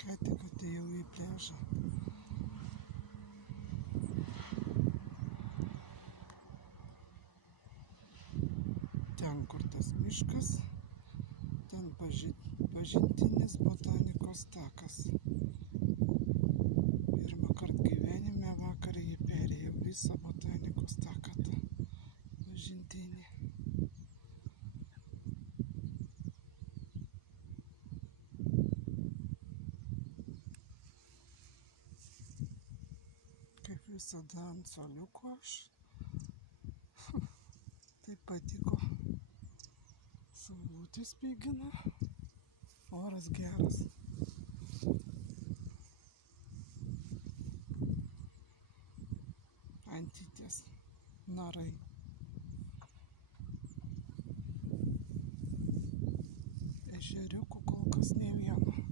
Ką tik atėjau į pliažą. Ten, kur tas miškas, ten pažintinis botanikos takas. Pirmą kartą gyvenime vakar jį perėjau visą botanikos taką tą pažintinį. Kaip visada ant suoliuko aš. Taip patiko. Saulutė spigina. Oras geras. Antytės. Narai. Ežeriukų kol kas ne vieno.